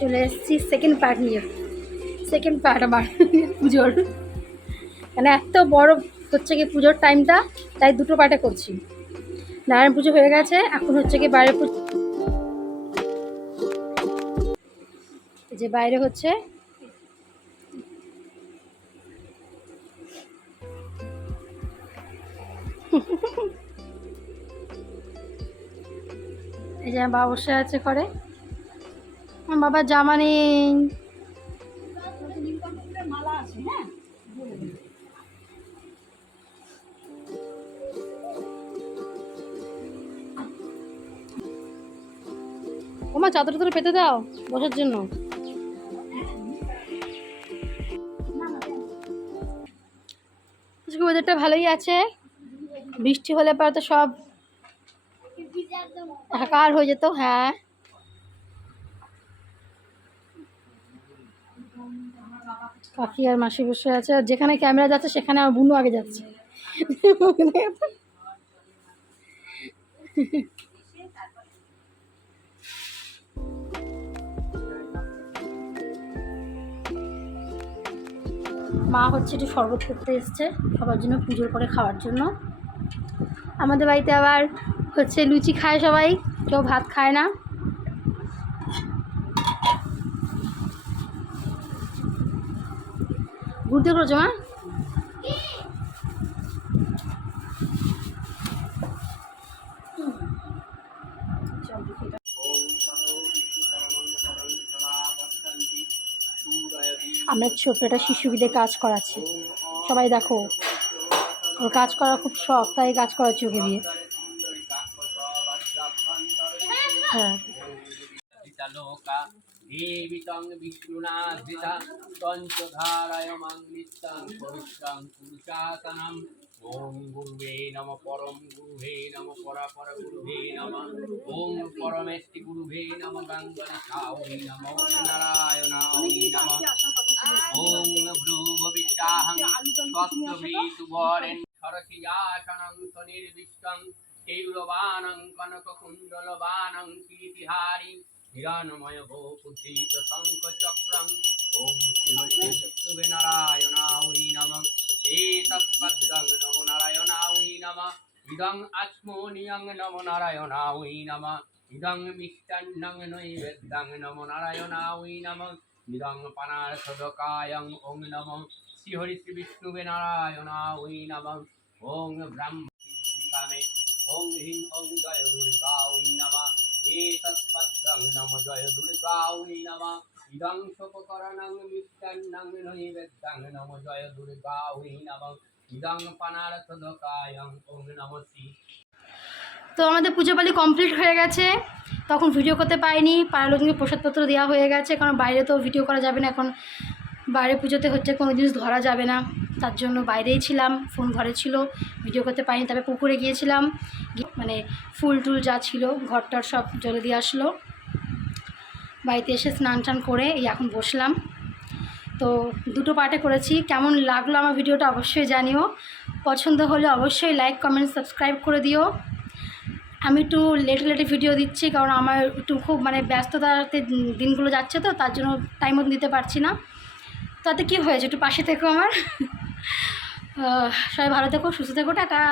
চলে এসেছি second part নিয়ে। সেকেন্ড পার্ট আমার পুজোর, মানে এত বড় হচ্ছে কি পুজোর টাইমটা, তাই দুটো পার্টে করছি। নারায়ণ পুজো হয়ে গেছে, এখন হচ্ছে কি বাইরে পুজো, যে বাইরে হচ্ছে এই যে আমার বাবা বসে আছে ঘরে। আমার বাবার জামা নেই। ওমা চাদর টাদর পেতে দাও বসার জন্য। আজকে ওয়েদারটা ভালোই আছে, বৃষ্টি হলে পরে তো সব একাকার হয়ে যেত। হ্যাঁ, কাকি আর মাসি বসে আছে, আর যেখানে ক্যামেরা যাচ্ছে সেখানে আমার বুনু আগে যাচ্ছে। মা হচ্ছে একটু শরবত করতে এসছে সবার জন্য, পুজোর পরে খাওয়ার জন্য। আমাদের বাড়িতে আবার হচ্ছে লুচি খায় সবাই, কেউ ভাত খায় না। ঘুরতে করেছো মা? আমরা ছোট্ট একটা শিশুবিদে কাজ করাচ্ছি, সবাই দেখো। ওর কাজ করা খুব শখ, তাই কাজ করাচ্ছি ওকে দিয়ে। হ্যাঁ, देवितं विष्णुना धृता पञ्चधारायमां नित्यं पवित्रं पुरुषासनम् ॐ गुरुवे नमः परं गुरुवे नमः परापरगुरुवे नमः ॐ परमेष्टि गुरुवे नमः गङ्गणेशाय नमो नारायणाय नमः ॐ भ्रुवविष्टाहं स्वस्त्रवीतुवरेण सरसियासनं सनिर्विष्टं केयूरवानं कनककुण्डलवानं कीर्तिहारी हिरण्मय भूपुजीत शङ्खचक्रं ॐ श्रीहरिकृष्णे नारायणाय नमः एतत्पदं नमो नारायणाय नमः इदं आत्मनियं नमो नारायणाय नमः इदं मिष्टान्नं नैवेद्यं नमो नारायणाय नमः इदं पानार्थदकायं ॐ नमः श्रीहरिकृष्णे नारायणाय नमः ॐ ब्रह्मसिद्धिकामे ॐ ह्रीं ॐ जय दुर्गाय नमः एतत्पदं नमो जय दुर्गाय नमः इदं शोपकरणं मिष्टान्नं नैवेद्यं नमो जय दुर्गाय नमः इदं पानार्थदकायं ॐ नमः श्री। তো আমাদের পুজো পালি কমপ্লিট হয়ে গেছে, তখন ভিডিও করতে পারিনি। পাড়ার লোককে প্রসাদপত্র দেওয়া হয়ে গেছে, কারণ বাইরে তো ভিডিও করা যাবে না এখন। বাইরে পুজোতে হচ্ছে কোনো জিনিস ধরা যাবে না, তার জন্য বাইরেই ছিলাম, ফোন ঘরে ছিল, ভিডিও করতে পারিনি। তবে পুকুরে গিয়েছিলাম, মানে ফুল টুল যা ছিল ঘরটার সব জলে দিয়ে আসলো। বাড়িতে এসে স্নান টান করে এই এখন বসলাম। তো দুটো পার্টে করেছি, কেমন লাগলো আমার ভিডিওটা অবশ্যই জানিও। পছন্দ হলে অবশ্যই লাইক কমেন্ট সাবস্ক্রাইব করে দিও। আমি একটু লেটে ভিডিও দিচ্ছি, কারণ আমার একটু খুব মানে ব্যস্ততাতে দিনগুলো যাচ্ছে, তো তার জন্য টাইম মতো দিতে পারছি না। তাতে কি হয়েছে, একটু পাশে থেকো আমার। সবাই ভালো থেকো, সুস্থ থেকো, টাটা।